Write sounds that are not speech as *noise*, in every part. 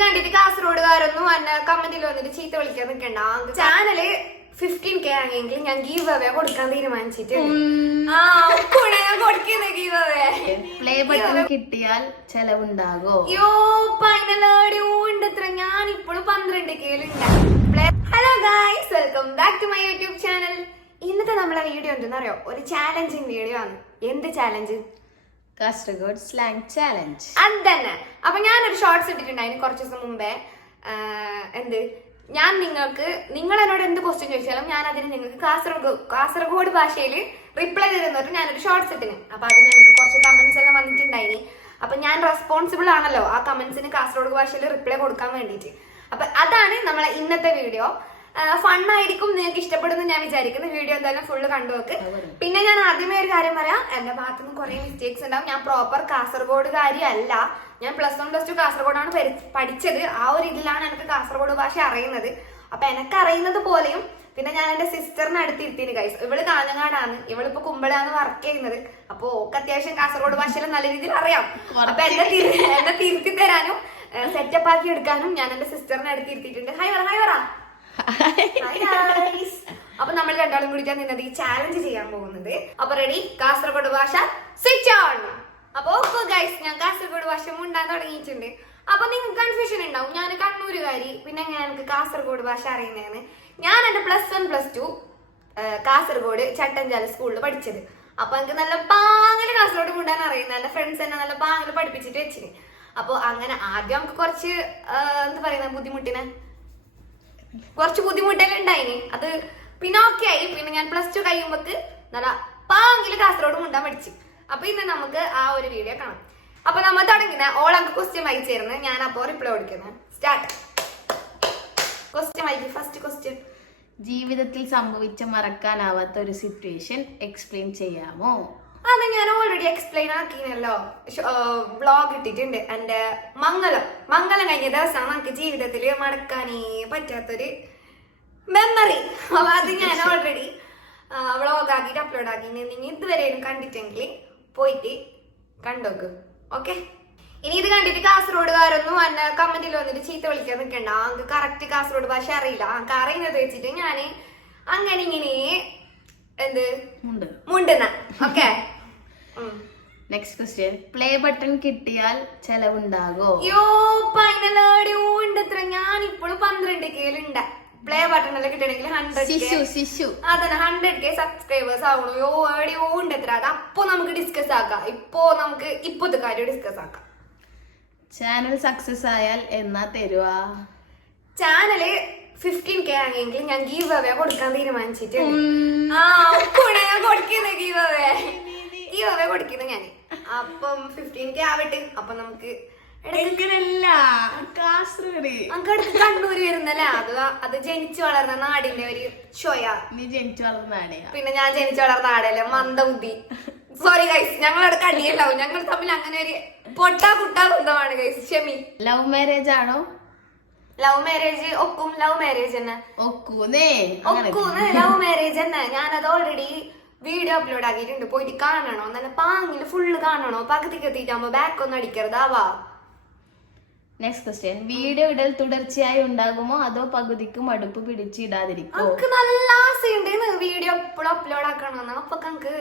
കണ്ടിട്ട് കാസർഗോഡുകാരൊന്നും എന്നെ കമന്റിൽ വന്നിട്ട് ചീത്ത വിളിക്കാൻ നിൽക്കണ്ട ചാനൽ ഫിഫ്റ്റീൻ കെ ആണെങ്കിൽ ഞാൻ ഗീവ് അവേ കൊടുക്കാൻ തീരുമാനിച്ചിട്ട്. ആ കൂടെ കൊടുക്കുന്ന ഗീവ് അവേ പ്ലേ ബട്ടൺ കിട്ടിയാൽ ചെലവുണ്ടാകോ? യോ പൈനലോടി ഉണ്ടത്ര. ഞാൻ ഇപ്പോഴും പന്ത്രണ്ട് കേളുണ്ട് hello guys welcome back to my YouTube channel ഇന്നത്തെ നമ്മളെ വീഡിയോ എന്തെന്ന് അറിയോ ഒരു ചാലഞ്ചിങ് വീഡിയോ ആണ്. എന്ത് ചാലഞ്ച് കാസർഗോഡ് സ്ലാങ് ചാലഞ്ച് അത് തന്നെ അപ്പൊ ഞാനൊരു ഷോർട്സ് ഇട്ടിട്ടുണ്ടായിരുന്നു കുറച്ച് ദിവസം മുമ്പേ. എന്ത്? ഞാൻ നിങ്ങൾക്ക് നിങ്ങൾ എന്നോട് എന്ത് ക്വസ്റ്റ്യൻ ചോദിച്ചാലും ഞാൻ അതിന് നിങ്ങൾക്ക് കാസർഗോഡ് കാസർഗോഡ് ഭാഷയിൽ റിപ്ലൈ തരുന്നിട്ട് ഞാനൊരു ഷോർട്സ് ഇട്ടിന്. അപ്പൊ അതിന് നിങ്ങൾക്ക് കുറച്ച് കമന്റ്സ് എല്ലാം വന്നിട്ടുണ്ടായിനി. അപ്പൊ ഞാൻ റെസ്പോൺസിബിൾ ആണല്ലോ ആ കമന്റ്സിന് കാസർഗോഡ് ഭാഷയിൽ റിപ്ലൈ കൊടുക്കാൻ വേണ്ടിയിട്ട്. അപ്പൊ അതാണ് നമ്മളെ ഇന്നത്തെ വീഡിയോ ഫണ്ണായിരിക്കും നിങ്ങൾക്ക് ഇഷ്ടപ്പെടുന്നു ഞാൻ വിചാരിക്കുന്നു. വീഡിയോ എന്തായാലും ഫുള്ള് കണ്ടുവെക്ക് പിന്നെ ഞാൻ ആദ്യമേ ഒരു കാര്യം പറയാം. എന്റെ ഭാഗത്തു നിന്ന് കുറെ മിസ്റ്റേക്സ് ഉണ്ടാവും. ഞാൻ പ്രോപ്പർ കാസർഗോഡുകാരി അല്ല ഞാൻ പ്ലസ് വൺ പ്ലസ് ടു കാസർഗോഡാണ് പഠിച്ചത്. ആ ഒരു ഇതിലാണ് എനിക്ക് കാസർഗോഡ് ഭാഷ അറിയുന്നത്. അപ്പൊ എനിക്ക് അറിയുന്നത് പോലെയും പിന്നെ ഞാൻ എന്റെ സിസ്റ്ററിനെ അടുത്തിരുത്തിന് കൈസ് ഇവൾ കാഞ്ഞങ്ങാടാണ്. ഇവളിപ്പോ കുമ്പളാണ് വർക്ക് ചെയ്യുന്നത്. അപ്പൊ ഓക്ക് അത്യാവശ്യം കാസർഗോഡ് ഭാഷയിൽ നല്ല രീതിയിൽ അറിയാം. അപ്പൊ എന്നെ എന്നെ തിരുത്തി തരാനും സെറ്റപ്പ് ആക്കി എടുക്കാനും ഞാൻ എന്റെ സിസ്റ്ററിനെ അടുത്തിരുത്തിയിട്ടുണ്ട്. ഹൈ വറ ഹൈ വറ. അപ്പൊ നമ്മൾ രണ്ടാളും കൂടിയിട്ടാണ് നിന്നത് ഈ ചാലഞ്ച് ചെയ്യാൻ പോകുന്നത്. അപ്പൊ റെഡി കാസർഗോഡ് ഭാഷ സ്വിച്ച് ഓൺ അപ്പൊ ഓക്കെ ഗൈസ് ഞാൻ കാസർഗോഡ് ഭാഷ മുണ്ടാൻ തുടങ്ങിയിട്ടുണ്ട്. അപ്പൊ നിങ്ങൾക്ക് കൺഫ്യൂഷൻ ഉണ്ടാവും. ഞാൻ കണ്ണൂരുകാരി. പിന്നെ ഞാൻ എനിക്ക് കാസർഗോഡ് ഭാഷ അറിയുന്നതാണ് ഞാൻ എന്റെ plus one plus two Kasaragod Chattanchal സ്കൂളിൽ പഠിച്ചത്. അപ്പൊ എനിക്ക് നല്ല പാങ്ങിൽ കാസർഗോഡ് മുണ്ടാൻ അറിയുന്ന എന്റെ ഫ്രണ്ട്സ് എന്നെ നല്ല പാങ്ങിൽ പഠിപ്പിച്ചിട്ട് വെച്ചിന്. അപ്പൊ അങ്ങനെ ആദ്യം നമുക്ക് കുറച്ച് എന്താ പറയുന്ന ബുദ്ധിമുട്ടിനെ? കുറച്ച് ബുദ്ധിമുട്ടൊക്കെ ഉണ്ടായിന്. അത് പിന്നെ ഓക്കെ ആയി. പിന്നെ ഞാൻ പ്ലസ് ടു കഴിയുമ്പോക്ക് നല്ല പാങ്കിൽ കാസർഗോഡ് മുണ്ടാൻ പഠിച്ചു. അപ്പൊ ഇന്ന് നമുക്ക് ആ ഒരു വീഡിയോ കാണാം. അപ്പൊ നമ്മൾ തുടങ്ങുന്ന ഓൾ അങ്ക് ക്വസ്റ്റ്യൻ വായിച്ചേരുന്നു ഞാൻ അപ്പോ റിപ്ലൈ കൊടുക്കുന്നത് സ്റ്റാർട്ട് ക്വസ്റ്റ്യൻ വായിക്കും ഫസ്റ്റ് ക്വസ്റ്റ്യൻ ജീവിതത്തിൽ സംഭവിച്ച മറക്കാനാവാത്ത ഒരു സിറ്റുവേഷൻ എക്സ്പ്ലെയിൻ ചെയ്യാമോ? അത് ഞാൻ ഓൾറെഡി എക്സ്പ്ലെയിൻ ആക്കിനല്ലോ വ്ളോഗ് ഇട്ടിട്ടുണ്ട്. എന്റെ മംഗലം. മംഗലം കഴിഞ്ഞ ദിവസമാണ് നമുക്ക് ജീവിതത്തിൽ മടക്കാനേ പറ്റാത്തൊരു മെമ്മറി അപ്പൊ അത് ഞാൻ ഓൾറെഡി വ്ളോഗ് ആക്കിയിട്ട് അപ്ലോഡ് ആക്കി. നിങ്ങൾ ഇതുവരെയും കണ്ടിട്ടെങ്കിൽ പോയിട്ട് കണ്ടോക്ക്. ഓക്കെ ഇനി ഇത് കണ്ടിട്ട് കാസർഗോഡുകാരൊന്നും എന്നെ കമന്റിൽ വന്നിട്ട് ചീത്ത വിളിക്കാൻ നിൽക്കണ്ട. അങ്ങ് കറക്റ്റ് കാസർഗോഡ് ഭാഷ അറിയില്ല. അങ്ങ് അറിയുന്നത് വെച്ചിട്ട് ഞാൻ അങ്ങനെ ഇങ്ങനെ എന്ത്? മുണ്ടുന്ന. Okay next question play button കിട്ടിയാൽ ചെലവുണ്ടാകോ? യോ പൈനലോടി ഊണ്ടത്ര ഞാൻ ഇപ്പോഴും പന്ത്രണ്ട് കേലുണ്ട പ്ലേ ബട്ടൺ എല്ലാം കിട്ടണമെങ്കിൽ ഹൺഡ്രഡ് അതന്നെ ഹൺഡ്രഡ് കെ സബ്സ്ക്രൈബേഴ്സ് ആവണം. യോ എടി ഊണ്ടത്ര അത് അപ്പൊ നമുക്ക് ഡിസ്കസ് ആക്കാം. ഇപ്പോ നമുക്ക് ഇപ്പോഴത്തെ കാര്യം ഡിസ്കസ് ആക്കാം. ചാനൽ സക്സസ് ആയാൽ എന്നാ തരുവാ? ചാനൽ ഫിഫ്റ്റീൻ കെ ആണെങ്കിൽ ഞാൻ ഗീവ് അവേ കൊടുക്കാൻ തീരുമാനിച്ചിട്ട് ആ കൊടുക്കുന്ന ഗീവ് അവേ ഗീവ് അവേ കൊടുക്കുന്ന ഞാൻ അപ്പം ഫിഫ്റ്റീൻ കെ ആവട്ടെ. അപ്പൊ നമുക്ക് കാസർഗോഡ്. കണ്ണൂര് വരുന്നല്ലേ? അത് അത് ജനിച്ചു വളർന്ന നാടിന്റെ ഒരു ഷോയ. നീ ജനിച്ചു വളർന്ന നാടേ. പിന്നെ ഞാൻ ജനിച്ചു വളർന്ന നാടല്ലേ? മന്ദബുദ്ധി. സോറി ഗൈസ് ഞങ്ങളവിടെ കടിയുണ്ടാവും ഞങ്ങൾ തമ്മിൽ അങ്ങനെ ഒരു പൊട്ടാ കുട്ടാ ബന്ധമാണ് ഗൈസ് ക്ഷമി. ലവ് മാരേജ് ആണോ? ലവ് മാരേജ് ഒക്കും. ലവ് മാരേജ് തന്നെ. ഒക്കൂന്നേ. ഒക്കൂന്ന് ഒക്കും ലവ് മാരേജ് തന്നെ. ഞാനത് ഓൾറെഡി വീഡിയോ അപ്ലോഡ് ആക്കിയിട്ടുണ്ട്. പോയിട്ട് കാണണോ? നല്ല പാങ്ങിൽ ഫുള്ള് കാണണോ? പകുതിക്ക് കത്തിയിട്ടാകുമ്പോ ബാക്ക് ഒന്നും അടിക്കരുതാവാ. നെക്സ്റ്റ് ക്വസ്റ്റ്യൻ വീഡിയോ ഇടൽ തുടർച്ചയായി ഉണ്ടാകുമോ? അതോ പകുതിക്ക് മടുപ്പ് പിടിച്ചിടാതിരിക്കും നമുക്ക് നല്ല ആസയുണ്ട് വീഡിയോ എപ്പോഴും അപ്ലോഡ് ആക്കണമെന്ന് അപ്പൊ നമുക്ക്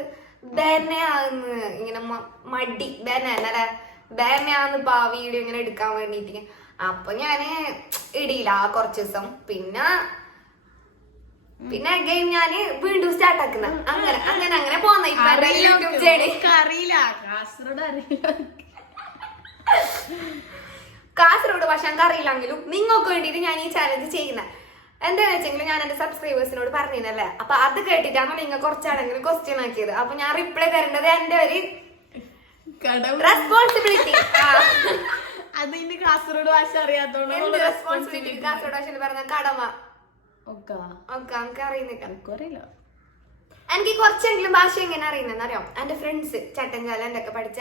ബേനയാന്ന് ഇങ്ങനെ മടി. ബേന നല്ല ബേനയാന്ന് ഇപ്പൊ ആ വീഡിയോ ഇങ്ങനെ എടുക്കാൻ വേണ്ടിട്ട്. അപ്പൊ ഞാൻ ഇടിയില്ല കുറച്ച് ദിവസം. പിന്നെ പിന്നെ ഗെയിം ഞാൻ വീണ്ടും സ്റ്റാർട്ട് ആക്കുന്ന. അങ്ങനെ അങ്ങനെ അങ്ങനെ പോന്ന. ഇപ്പൊ യൂട്യൂബ് ജേണി അറിയില്ല. കാസർഗോഡ് അറിയില്ല കാസർഗോഡ് ഭാഷ എനിക്ക് അറിയില്ലെങ്കിലും നിങ്ങൾക്ക് വേണ്ടിയിട്ട് ഞാൻ ഈ ചാലഞ്ച് ചെയ്യുന്നത് എന്താണെന്ന് വെച്ചെങ്കിൽ ഞാൻ എന്റെ സബ്സ്ക്രൈബേഴ്സിനോട് പറഞ്ഞിരുന്നല്ലേ? അപ്പൊ അത് കേട്ടിട്ടാണ് നിങ്ങൾ കുറച്ചാണെങ്കിലും ക്വസ്റ്റ്യൻ ആക്കിയത്. അപ്പൊ ഞാൻ റിപ്ലൈ തരേണ്ടത് എന്റെ ഒരു റെസ്പോൺസിബിലിറ്റി റെസ്പോൺസിബിലിറ്റി ഇനി കാസർഗോഡ് ഭാഷ അറിയാത്തോണ്ട് റെസ്പോൺസിബിലിറ്റി കാസർഗോഡ് ഭാഷയിൽ പറഞ്ഞ കടമ. അറിയില്ല. എനിക്ക് കുറച്ചെങ്കിലും ഭാഷ എങ്ങനെ അറിയുന്നതെന്ന് അറിയാം എന്റെ ഫ്രണ്ട്സ് ചട്ടഞ്ചാല എന്തൊക്കെ ഒക്കെ പഠിച്ച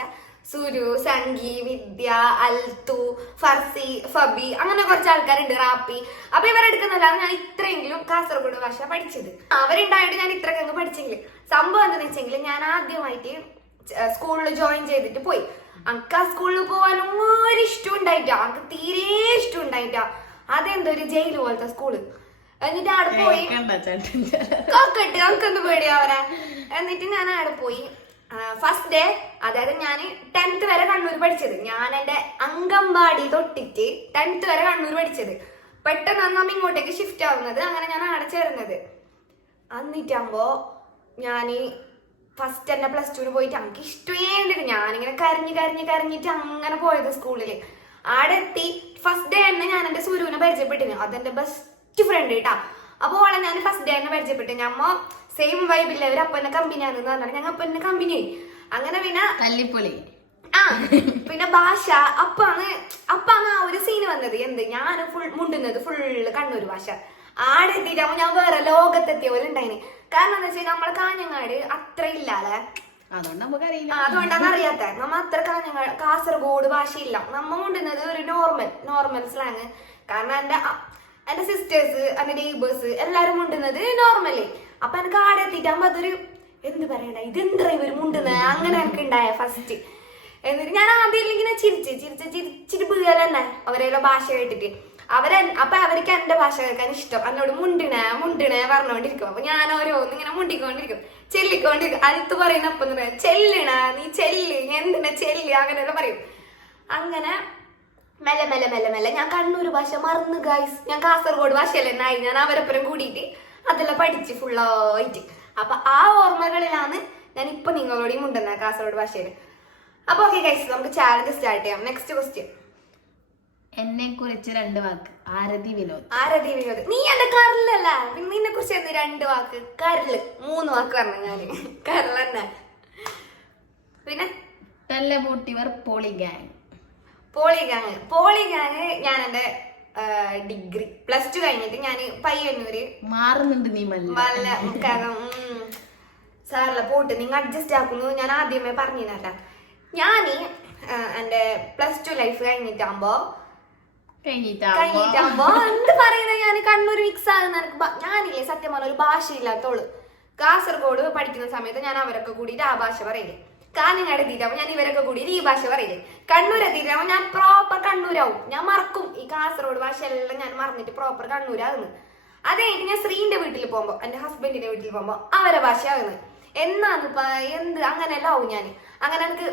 സുരു സംഗി വിദ്യ അൽത്തു ഫർസി ഫബി അങ്ങനെ കുറച്ച് ആൾക്കാരുണ്ട് റാപ്പി. അപ്പൊ ഇവരെടുക്കുന്നല്ലാതെ ഞാൻ ഇത്രയെങ്കിലും കാസർഗോഡ് ഭാഷ പഠിച്ചത്. അവരുണ്ടായിട്ട് ഞാൻ ഇത്രയൊക്കെ അങ്ങ് പഠിച്ചെങ്കിൽ. സംഭവം എന്താണെന്ന് വെച്ചെങ്കിൽ ഞാൻ ആദ്യമായിട്ട് സ്കൂളിൽ ജോയിൻ ചെയ്തിട്ട് പോയി. അനക്ക് ആ സ്കൂളിൽ പോകാനും ഒരു ഇഷ്ടം ഉണ്ടായിട്ടാ അനക്ക് തീരെ ഇഷ്ടം ഉണ്ടായിട്ടാ അതെന്തോ ഒരു ജയിൽ പോലത്തെ സ്കൂൾ. എന്നിട്ട് അവിടെ പോയി നമുക്കൊന്ന് കാക്കട്ട് അനക്കൊന്ന് പേടിയാവരാ എന്നിട്ട് ഞാൻ അവിടെ പോയി. ഫസ്റ്റ് ഡേ അതായത് ഞാൻ ടെൻത്ത് വരെ കണ്ണൂർ പഠിച്ചത്. ഞാൻ എന്റെ അങ്കമ്പാടി തൊട്ടിട്ട് ടെൻത്ത് വരെ കണ്ണൂർ പഠിച്ചത്. പെട്ടെന്ന് അന്നാമ ഇങ്ങോട്ടേക്ക് ഷിഫ്റ്റ് ആവുന്നത്. അങ്ങനെ ഞാൻ അവിടെ ചേർന്നത്. എന്നിട്ടാകുമ്പോ ഞാൻ ഫസ്റ്റ് തന്നെ പ്ലസ് ടുവിന് പോയിട്ട് എനിക്ക് ഇഷ്ടമേ ഉണ്ടിട്ട് ഞാനിങ്ങനെ കരഞ്ഞ് കരഞ്ഞ് കരഞ്ഞിട്ട് അങ്ങനെ പോയത് സ്കൂളിൽ അവിടെ എത്തി. ഫസ്റ്റ് ഡേ തന്നെ ഞാൻ എന്റെ സുരുവിനെ പരിചയപ്പെട്ടിരുന്നു അതെന്റെ ബെസ്റ്റ് ഫ്രണ്ട് കേട്ടാ അപ്പോൾ അവളെ ഞാൻ ഫസ്റ്റ് ഡേ തന്നെ പരിചയപ്പെട്ടു. ഞമ്മ സെയിം വൈബില്ല അവർ അപ്പന്റെ കമ്പനിയാണെന്ന് പറഞ്ഞാൽ ഞങ്ങൾ അപ്പന്റെ കമ്പനി അങ്ങനെ പിന്നെ തല്ലിപ്പൊളി. ആ പിന്നെ ഭാഷ. അപ്പാണ് അപ്പാണ് ആ ഒരു സീന് വന്നത്. എന്ത്? ഞാൻ ഫുൾ മുണ്ടുന്നത് ഫുള്ള് കണ്ണൂർ ഭാഷ. ആടെ എത്തിയിട്ടാകുമ്പോ ഞാൻ വേറെ ലോകത്തെത്തിയ പോലെ ഉണ്ടായിന് കാരണം എന്താ വെച്ചാൽ നമ്മളെ കാഞ്ഞങ്ങാട് അത്ര ഇല്ലാതെ അതുകൊണ്ട് നമുക്കറിയില്ല. അതുകൊണ്ടാണ് അറിയാത്ത. നമ്മ അത്ര കാഞ്ഞങ്ങാട് കാസർഗോഡ് ഭാഷയില്ല. നമ്മ കൊണ്ടുവന്നത് ഒരു നോർമൽ നോർമൽ സ്ലാങ് കാരണം എന്റെ എന്റെ സിസ്റ്റേഴ്സ് എന്റെ നെയ്ബേഴ്സ് എല്ലാരും മുണ്ടുന്നത് നോർമലി അപ്പൊ എനിക്ക് ആടെ എത്തിയിട്ടാകുമ്പോ അതൊരു എന്ത് പറയണ്ട ഇതെന്താ ഇവർ മുണ്ടുന്നത് അങ്ങനെ എനിക്ക് ഉണ്ടായ ഫസ്റ്റ് എന്നിട്ട് ഞാൻ ആദ്യം ഇങ്ങനെ ചിരിച്ച് ചിരിച്ച് ചിരിച്ചിട്ട് വീഴൽ തന്നെ അവരെല്ലാം ഭാഷ കേട്ടിട്ട്. അവരെ അപ്പൊ അവർക്ക് എന്റെ ഭാഷ കേൾക്കാൻ ഇഷ്ടം. എന്നോട് മുണ്ടിണേ മുണ്ടിണേ പറഞ്ഞുകൊണ്ടിരിക്കും അപ്പൊ ഞാൻ ഓരോന്ന് ഇങ്ങനെ മുണ്ടിക്കൊണ്ടിരിക്കും. ചെല്ലിക്കൊണ്ടിരിക്കും. അടുത്ത് പറയുന്ന അപ്പം ചെല്ലണ നീ ചെല്ലി എന്തിനാ ചെല്ലി? അങ്ങനെയെല്ലാം പറയും. അങ്ങനെ മെല്ലെ മെല്ലെ മെല്ലെ മെല്ലെ. ഞാൻ കണ്ണൂർ ഭാഷ മറന്നു ഗായ്സ് ഞാൻ കാസർഗോഡ് ഭാഷയല്ലേ ആയി ഞാൻ അവരപ്പുറം കൂടിയിട്ട് അതെല്ലാം പഠിച്ച് ഫുള്ളായിട്ട് അപ്പൊ ആ ഓർമ്മകളിലാണ് ഞാൻ ഇപ്പൊ നിങ്ങളോട് ഉണ്ടെന്ന കാസർഗോഡ് ഭാഷയിൽ അപ്പൊ ഓക്കെ ഗൈസ് നമുക്ക് ചാലഞ്ച് സ്റ്റാർട്ട് ചെയ്യാം. നെക്സ്റ്റ് ക്വസ്റ്റ്യൻ എന്നെ കുറിച്ച് രണ്ട് വാക്ക്. ആരതി വിനോദ്. ആരതി വിനോദ്. നീ എന്റെ കരലല്ല പിന്നെ നിന്നെ കുറിച്ച് എന്ന് രണ്ട് വാക്ക്? കരൽ മൂന്ന് വാക്ക് പറഞ്ഞു ഞാൻ. കരൽ തന്നെ പിന്നെ? തല്ലപൂട്ടിവർ poly gang poly gang poly gang ഞാൻ എന്റെ ഡിഗ്രി പ്ലസ് ടു കഴിഞ്ഞിട്ട് ഞാൻ പയ്യന്നൂര് മാറുന്നുണ്ട് നീ വല്ല സാറല്ല പോട്ട് നിങ്ങൾ അഡ്ജസ്റ്റ് ആക്കുന്നു. ഞാൻ ആദ്യമേ പറഞ്ഞില്ല ഞാൻ എന്റെ പ്ലസ് ടു ലൈഫ് കഴിഞ്ഞിട്ടാകുമ്പോ കഴിഞ്ഞിട്ടാകുമ്പോ എന്ത് പറയുന്നത് ഞാൻ കണ്ണൂർ മിക്സ് ആകുന്ന എനിക്ക് ഞാനില്ലേ സത്യം പറഞ്ഞ ഒരു ഭാഷയില്ലാത്തോൾ. കാസർഗോഡ് പഠിക്കുന്ന സമയത്ത് ഞാൻ അവരൊക്കെ കൂടിയിട്ട് ആ ഭാഷ പറയില്ലേ? കാഞ്ഞങ്ങാട് അതീതാവും ഞാൻ ഇവരൊക്കെ കൂടി ഈ ഭാഷ പറയില്ലേ? കണ്ണൂർ അതീതാവും ഞാൻ പ്രോപ്പർ കണ്ണൂരാവും. ഞാൻ മറക്കും. ഈ കാസർഗോഡ് ഭാഷ എല്ലാം ഞാൻ മറന്നിട്ട് പ്രോപ്പർ കണ്ണൂരാകുന്നു അത് കഴിഞ്ഞിട്ട് ഞാൻ ശ്രീന്റെ വീട്ടിൽ പോകുമ്പോ എന്റെ ഹസ്ബൻഡിന്റെ വീട്ടിൽ പോകുമ്പോ അവരെ ഭാഷയാകുന്നത്. ഇപ്പൊ എന്ത്? അങ്ങനെയല്ല ആവും ഞാൻ അങ്ങനെ എനിക്ക്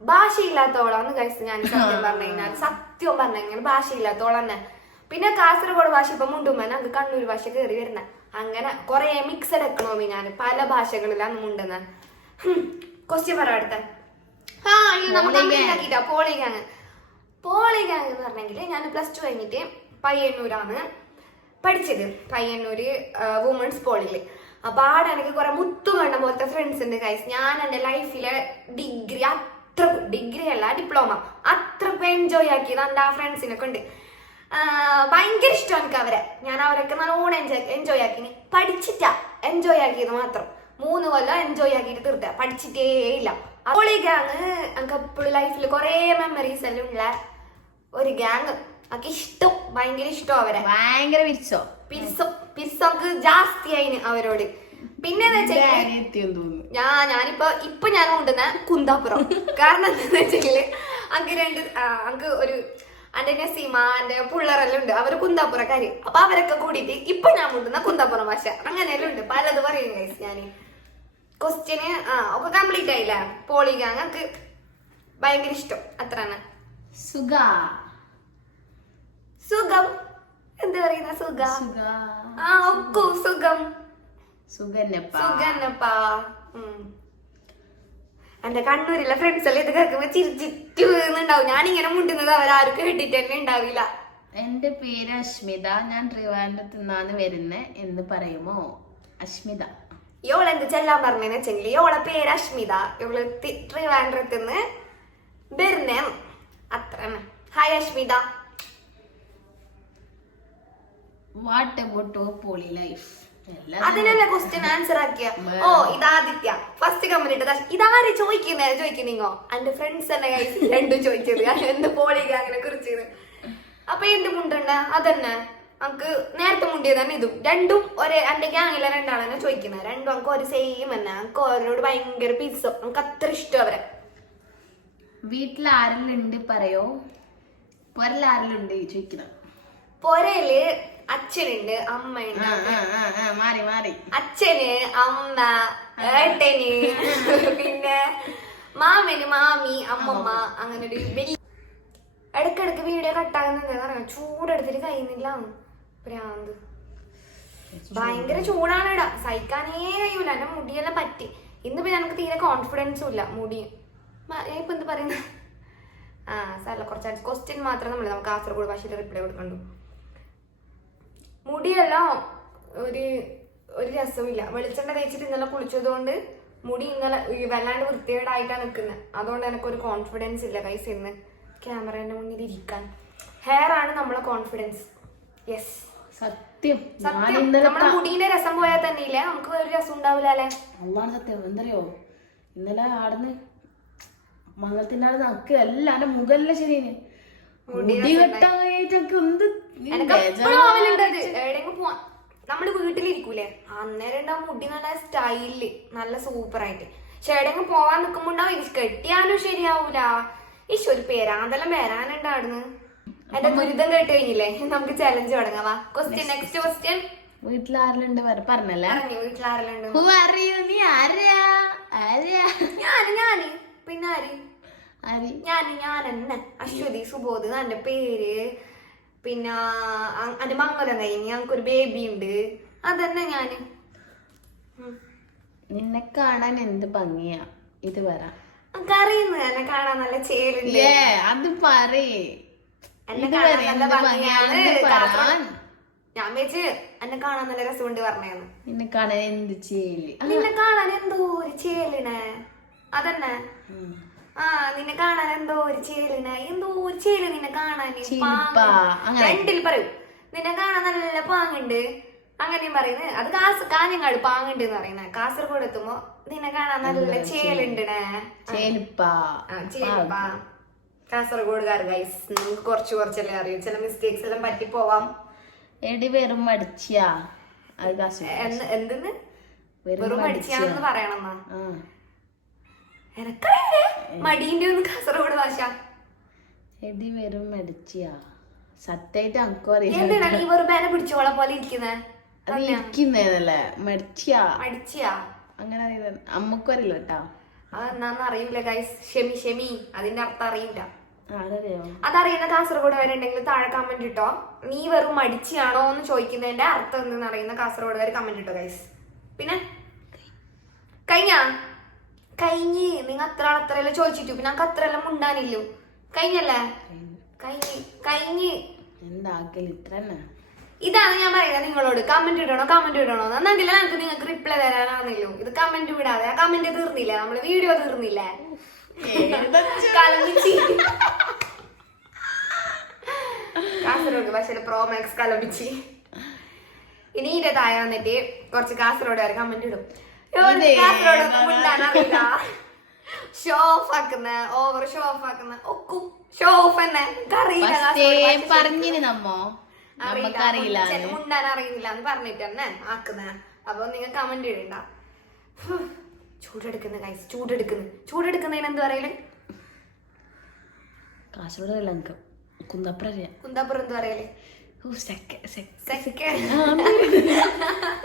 ഭാഷയില്ലാത്തോളാന്ന് കഴിച്ച് ഞാൻ സത്യം പറഞ്ഞു കഴിഞ്ഞാൽ. സത്യം പറഞ്ഞു കഴിഞ്ഞാൽ തന്നെ പിന്നെ കാസർഗോഡ് ഭാഷ ഇപ്പൊ മുണ്ടുമ്പോ അത് കണ്ണൂർ ഭാഷ കയറി വരുന്ന. അങ്ങനെ കുറെ മിക്സഡ് എക്കണോമി ഞാൻ പല ഭാഷകളിലാണ് മുണ്ടുന്ന ക്വസ്റ്റ്യൻ പറ അടുത്ത. ആ ഇത് നമ്മൾ complete poly gang poly gang എന്ന് പറഞ്ഞെങ്കിൽ ഞാൻ പ്ലസ് ടു കഴിഞ്ഞിട്ട് പയ്യന്നൂരാണ് പഠിച്ചത്. പയ്യന്നൂര് വുമൺസ് പോളിൽ അപ്പൊ ആടെ എനിക്ക് കുറെ മുത്തു കണ്ട പോലത്തെ ഫ്രണ്ട്സ് ഉണ്ട് കൈസ് ഞാൻ എന്റെ ലൈഫിലെ ഡിഗ്രി അത്ര ഡിഗ്രി അല്ല ഡിപ്ലോമ അത്രക്കും എൻജോയ് ആക്കിയത് എന്റെ ആ ഫ്രണ്ട്സിനൊക്കെ ഉണ്ട്. ഭയങ്കര ഇഷ്ടം എനിക്ക് അവരെ. ഞാൻ അവരൊക്കെ നല്ലോണം എൻജോയ് എൻജോയ് ആക്കി പഠിച്ചിട്ടാ എൻജോയ് ആക്കിയത് മാത്രം. മൂന്ന് കൊല്ലം എൻജോയ് ആക്കിയിട്ട് തീർത്ത. പഠിച്ചിട്ടേ ഇല്ല. അപ്പോൾ ഈ ഗ്യാങ് എനിക്ക് എപ്പോഴും ലൈഫിൽ കൊറേ മെമ്മറീസ് എല്ലാം ഉള്ള ഒരു ഗ്യാങ് എനിക്ക് ഇഷ്ടം. ഭയങ്കര ഇഷ്ടം അവരെ. ഭയങ്കര പിരിച്ചോ പിരിച്ചോ പിരിച്ചോ പിരിസംക്ക് ജാസ്തി ആയിന് അവരോട്. പിന്നെ ഞാ ഞാൻ ഞാനിപ്പോ ഇപ്പൊ ഞാൻ കൊണ്ടുവന്ന കുന്താപുരം കാരണം എന്താണെന്ന് വെച്ചാൽ അങ്ങ് രണ്ട് ആ, അങ്ക് ഒരു എന്റെ സീമ എന്റെ പിള്ളേരെല്ലാം ഉണ്ട്. അവർ കുന്താപുറക്കാര് അപ്പൊ അവരൊക്കെ കൂടിയിട്ട് ഇപ്പൊ ഞാൻ കൊണ്ടുവന്ന കുന്താപുറം ഭാഷ. അങ്ങനെയെല്ലാം ഉണ്ട്. പലത് പറയും ഞാൻ. ക്വസ്റ്റ്യന് ആ ഒക്കെ കംപ്ലീറ്റ് ആയില്ല? പോളിക ഞങ്ങക്ക് ഭയങ്കര ഇഷ്ടം. അത്ര സുഖ. സുഖം. എന്ത് പറയുന്ന? സുഖ. സുഖ. ആ ഒക്കു സുഖം. സുഖന്നപ്പ. സുഖന്നപ്പാ. ഉം. എന്റെ കണ്ണൂരിലെ ഫ്രണ്ട്സ് എല്ലാം ഇത് കേൾക്കുമ്പോ ചിരിച്ചിട്ട് വീഴുന്നുണ്ടാവും ഞാൻ ഇങ്ങനെ മുണ്ടുന്നത് അവരാരും കേട്ടിട്ട് തന്നെ ഉണ്ടാവില്ല. എന്റെ പേര് അശ്മിത. ഞാൻ ട്രിവാൻഡ്രത്ത് നിന്നാണ് വരുന്നത് എന്ന് പറയുമോ? അശ്മിത. ഇവൾ എന്ത് ചെല്ലാൻ പറഞ്ഞതെന്ന് വെച്ചെങ്കിൽ ഇവളെ പേര് അഷ്മിത. ഇവൾ ട്രിവാൻഡ്രത്തിന്ന് ട്രിവാൻഡ്രത്ത് നിന്ന് അത്ര hi Ashmita what about *laughs* oh poly life അതിനല്ലേ ക്വസ്റ്റ്യൻ ആൻസർ ആക്കിയ? ഓ ഇതാദിത്യ ഫസ്റ്റ് കമന്റ് ഇട്ടത്. ഇതാര് ചോദിക്കുന്നേ? ചോദിക്കുന്നിങ്ങോ എന്റെ ഫ്രണ്ട്സ് തന്നെ രണ്ടും ചോദിച്ചത്. എന്ത് പോളിക അങ്ങനെ കുറിച്ചത് അപ്പൊ എന്ത് മുണ്ടണ്ട? അതന്നെ. നമുക്ക് നേരത്തെ മുണ്ടിയത് തന്നെ ഇതും. രണ്ടും ഒരേ എന്റെ ഗ്യാങ്ങിലെ രണ്ടാളെന്നെ ചോദിക്കുന്നത് രണ്ടും നമുക്ക് ഒരു സെയിം തന്നെ. നമുക്ക് ഓരോട് ഭയങ്കര പിസ്സോ നമുക്ക് അത്ര ഇഷ്ടം അവരെ. വീട്ടിൽ ആരെല്ലാം ഉണ്ട് പറയോ? പൊരൽ ആരെല്ലാം ഉണ്ട് ചോദിക്കുന്നത് പൊരയിൽ അച്ഛനുണ്ട് അമ്മയുണ്ട്. മാറി മാറി. അച്ഛന് അമ്മ ഏട്ടന് പിന്നെ മാമന് മാമി അമ്മമ്മ അങ്ങനെ ഒരു ഇടക്കിടക്ക് വീഡിയോ കട്ടാകുന്നുണ്ടെന്ന് പറയാ ചൂടെടുത്തിട്ട് കഴിയുന്നില്ല ഭ്രാന്ത്. ഭയങ്കര ചൂടാണ് ഇടാ സഹിക്കാനേ കഴിയൂല. എന്റെ മുടിയെല്ലാം പറ്റി. ഇന്ന് പിന്നെ എനിക്ക് തീരെ കോൺഫിഡൻസും ഇല്ല. മുടി. ഇപ്പൊ എന്ത് പറയുന്നത് ആ സാറല്ല കുറച്ച് ക്വസ്റ്റ്യൻ മാത്രം നമ്മൾ നമുക്ക് കാസർഗോഡ് ഭാഷയിൽ റിപ്ലൈ കൊടുക്കണ്ടു. മുടിയെല്ലാം ഒരു ഒരു രസമില്ല വെളിച്ചെണ്ണ തേച്ചിട്ട് ഇന്നലെ കുളിച്ചതുകൊണ്ട് മുടി ഇന്നലെ വല്ലാണ്ട് വൃത്തികേടായിട്ടാണ് നിൽക്കുന്നത് അതുകൊണ്ട് എനിക്ക് ഒരു കോൺഫിഡൻസ് ഇല്ല കൈസ് ഇന്ന്. ക്യാമറേന്റെ മുന്നിൽ ഇരിക്കാൻ. ഹെയർ ആണ് നമ്മളെ കോൺഫിഡൻസ് യെസ് സത്യം. നമ്മുടെ മുടിയുടെ രസം പോയാൽ തന്നെ ഇല്ലേ നമുക്ക് ഒരു രസം ഉണ്ടാവില്ല അല്ലേ? അതാണ് സത്യം. എന്തറിയോ? ഇന്നലെ ആടന്ന് മംഗളത്തിനാട് നക്ക് എല്ലാം എന്റെ മുഖല്ല ശരിയാണ് മുടി വെട്ടാൻ കഴിഞ്ഞിട്ടൊക്കെ എന്ത് എനിക്ക് നമ്മൾ വീട്ടിലിരിക്കൂലേ? അന്നേരം ഉണ്ടാവും മുടി നല്ല സ്റ്റൈലിൽ നല്ല സൂപ്പർ ആയിട്ട് പക്ഷെ എവിടെയെങ്കിലും പോവാൻ നിൽക്കുമ്പോ ഉണ്ടാവും. ഇത് കെട്ടിയാലും ശരിയാവൂല. ഈശ്വര് ഒരു പേരാന്തെല്ലാം വരാനുണ്ടായിരുന്നു എന്റെ ദുരിതം കേട്ട് കഴിഞ്ഞില്ലേ? നമുക്ക് ചലഞ്ച് തുടങ്ങാം. വാ ക്വസ്റ്റ്യൻ നെക്സ്റ്റ് ക്വസ്റ്റ്യൻ ഉണ്ട് പറഞ്ഞല്ലേ? പറഞ്ഞു വീട്ടിലാരെല്ലാം ഹു യു നീ ആരാ ആരാ ഞാൻ ഞാൻ. പിന്നെ ആര്? ആരി? ഞാൻ ഞാൻ തന്നെ അശ്വതി സുബോധ് എന്റെ പേര്. പിന്നെ അന്റെ എന്റെ മംഗലം കഴിഞ്ഞ് ഞങ്ങൾക്കൊരു ബേബി ഉണ്ട്. അതന്നെ ഞാൻ. നിന്നെ കാണാൻ എന്ത് ഭംഗിയാ? ഇത് പറ. എനിക്ക് അറിയുന്നു എന്നെ കാണാൻ നല്ല ചേലുണ്ട്. ഏ അത് പറയേ. ഞാൻ വെച്ച് എന്നെ കാണാൻ നല്ല രസമുണ്ട് പറഞ്ഞു നിന്നെ കാണാൻ എന്ത് ചെയ്യില്ല നിന്നെ കാണാൻ എന്തോ ഒരു ചേലിനെ അതന്നെ. ആ നിന്നെ കാണാൻ എന്തോ ഒരു ചേലിനെ എന്തോ ഒരു ചേൽ നിന്നെ കാണാൻ. രണ്ടിൽ പറയൂ. നിന്നെ കാണാൻ നല്ല പാങ്ങുണ്ട്. അങ്ങനെയും പറയുന്നത്. അത് കാസ് കാഞ്ഞങ്ങാട് പാങ്ങുണ്ട് എന്ന് പറയുന്നത്. കാസർഗോഡ് എത്തുമ്പോ നിന്നെ കാണാൻ നല്ല ചേലുണ്ടേ ചേലിപ്പാ. ചേലിപ്പാ. കാസർഗോഡുകാർ ഗൈസ് നമുക്ക് കുറച്ച് കുറച്ചല്ലേ അറിയൂ. ചില മിസ്റ്റേക്സ് എല്ലാം പറ്റി പോവാം എടി വെറും എന്ന് എന്തെന്ന്? വെറും മടിച്ചിയാ. മടിച്ചാണെന്ന് എനക്കറിയില്ലേ. മടീന്റെ ഒന്ന് കാസർഗോഡ് ഭാഷ. എടി വെറും മടിച്ചിയാ. സത്യായിട്ട് അനക്കും അറിയില്ല. നീ വെറും പേന പിടിച്ചോളെ പോലെ ഇരിക്കുന്നേ? അത് മടിച്ചാ മടിച്ചിയാ. അങ്ങനെ അറിയില്ല. അമ്മക്കും അറിയില്ല കേട്ടാ. അതെന്നാന്ന് അറിയൂല ഗൈസ് ഷെമി ഷെമി. അതിന്റെ അർത്ഥം അറിയില്ല. അതറിയുന്ന കാസർഗോഡ് വരെയുണ്ടെങ്കിൽ താഴെ കമന്റ് ഇട്ടോ. നീ വെറും മടിച്ചാണോ എന്ന് ചോദിക്കുന്നതിന്റെ അർത്ഥം എന്തെന്ന് അറിയുന്ന കാസർഗോഡ് വരെ കമന്റ് ഇട്ടോ ഗൈസ് പിന്നെ? കഴിഞ്ഞ? കഴിഞ്ഞ്. നിങ്ങൾ അത്ര അത്രയല്ലേ ചോദിച്ചിട്ടു. പിന്നെ നമുക്ക് അത്രയെല്ലാം മുണ്ടാനില്ലോ. കഴിഞ്ഞല്ലേ? കഴിഞ്ഞ്. കഴിഞ്ഞ്. എന്താക്കൽ ഇത്ര തന്നെ ഇതാണ് ഞാൻ പറയുന്നത്. നിങ്ങളോട് കമന്റ് ഇടണോ കമന്റ് ഇടണോ? എന്നെങ്കിൽ നമുക്ക് നിങ്ങൾക്ക് റിപ്ലൈ തരാനാണെങ്കിലും. ഇത് കമന്റ് വിടാതെ. ആ കമന്റ് തീർന്നില്ല? നമ്മൾ വീഡിയോ തീർന്നില്ല? കാസർഗോഡ് പക്ഷേ പ്രോമാക്സ് കലപിച്ചി. ഇനി ഇതിന്റെ താഴെ വന്നിട്ട് കുറച്ച് കാസർഗോഡ് വരെ കമന്റ് ഇടും. ഷോ ഓഫ് ആക്കുന്ന ഓവർ ഷോ ഓഫ് ആക്കുന്ന ഒക്കും. ഷോ ഓഫ് തന്നെ അറിയില്ല നമുക്കറിയില്ല മുണ്ടാൻ അറിയുന്നില്ല എന്ന് പറഞ്ഞിട്ട് തന്നെ ആക്കുന്ന. അപ്പൊ നിങ്ങൾ കമന്റ് ഇടണ്ട. ചൂടെടുക്കുന്ന കൈസ് ചൂടെടുക്കുന്നു. ചൂടെടുക്കുന്നതിന് എന്ത് പറയൽ? കാസർഗോഡ് അല്ല എനിക്ക് കുന്താപ്പുറം അറിയാം. കുന്താപ്പുറം എന്ത് പറയൽ? *laughs*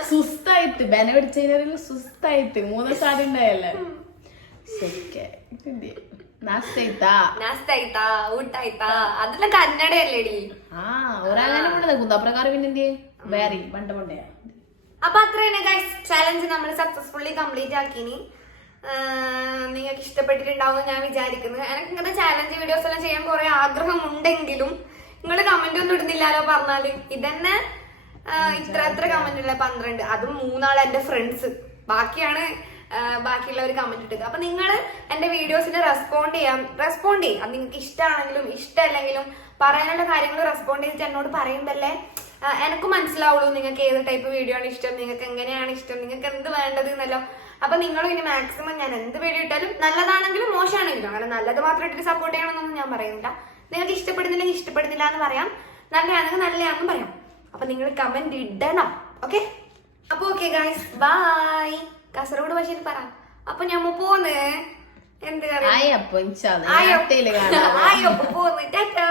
സുസ്തായിട്ട്. ബെന പിടിച്ചതിനറിയില്ല സുസ്തായിട്ട്. മൂന്ന് സാധനം ഉണ്ടായല്ലേ? സെക്ക ആ ഒരാളെ വേറെ പണ്ട് പണ്ടേ. അപ്പൊ ഗൈസ് ചലഞ്ച് നമ്മൾ സക്സസ്ഫുള്ളി കംപ്ലീറ്റ് ആക്കിനി. നിങ്ങൾക്ക് ഇഷ്ടപ്പെട്ടിട്ടുണ്ടാവും ഞാൻ വിചാരിക്കുന്നത് എനിക്ക് ഇങ്ങനത്തെ ചാലഞ്ച് വീഡിയോസ് എല്ലാം ചെയ്യാൻ കുറെ ആഗ്രഹം ഉണ്ടെങ്കിലും നിങ്ങൾ കമന്റ് ഒന്നും ഇടുന്നില്ലല്ലോ പറഞ്ഞാൽ. ഇതന്നെ ഇത്ര എത്ര കമന്റ് ഉള്ള പന്ത്രണ്ട്. അതും മൂന്നാൾ എന്റെ ഫ്രണ്ട്സ് ബാക്കിയാണ് ബാക്കിയുള്ളവർ കമന്റ് ഇട്ടത് അപ്പൊ നിങ്ങൾ എന്റെ വീഡിയോസിന് റെസ്പോണ്ട് ചെയ്യാം. റെസ്പോണ്ട് ചെയ്യും. നിങ്ങൾക്ക് ഇഷ്ടമാണെങ്കിലും ഇഷ്ടമല്ലെങ്കിലും പറയാനുള്ള കാര്യങ്ങൾ റെസ്പോണ്ട് ചെയ്തിട്ട് എന്നോട് പറയുമ്പല്ലേ എനക്ക് മനസ്സിലാവുള്ളൂ നിങ്ങൾക്ക് ഏത് ടൈപ്പ് വീഡിയോ ആണ് ഇഷ്ടം നിങ്ങൾക്ക് എങ്ങനെയാണ് ഇഷ്ടം നിങ്ങൾക്ക് എന്ത് വേണ്ടത് എന്നല്ലോ. അപ്പൊ നിങ്ങളും ഇനി മാക്സിമം ഞാൻ എന്ത് വീഡിയോ ഇട്ടാലും നല്ലതാണെങ്കിലും മോശമാണെങ്കിലും അങ്ങനെ നല്ലത് മാത്രം ഇട്ടിട്ട് സപ്പോർട്ട് ചെയ്യണമെന്നൊന്നും ഞാൻ പറയുന്നില്ല. നിങ്ങൾക്ക് ഇഷ്ടപ്പെടുന്നില്ലെങ്കിൽ ഇഷ്ടപ്പെടുന്നില്ല എന്ന് പറയാം. നല്ലതാണെങ്കിൽ നല്ലതാണെന്ന് പറയാം. അപ്പൊ നിങ്ങൾ കമന്റ് ഇടണം. ഓക്കെ അപ്പൊ ഓക്കെ ഗായ്സ് ബൈ കാസർഗോഡ് ഭാഷയിൽ പറ. അപ്പൊ ഞമ്മ പോന്ന്. എന്ത് ആയപ്പോ ഇൻഷാ അല്ലാ. ആയോ അടുത്തയിൽ കാണാം. ആയോ പോന്ന്. ടാറ്റാ.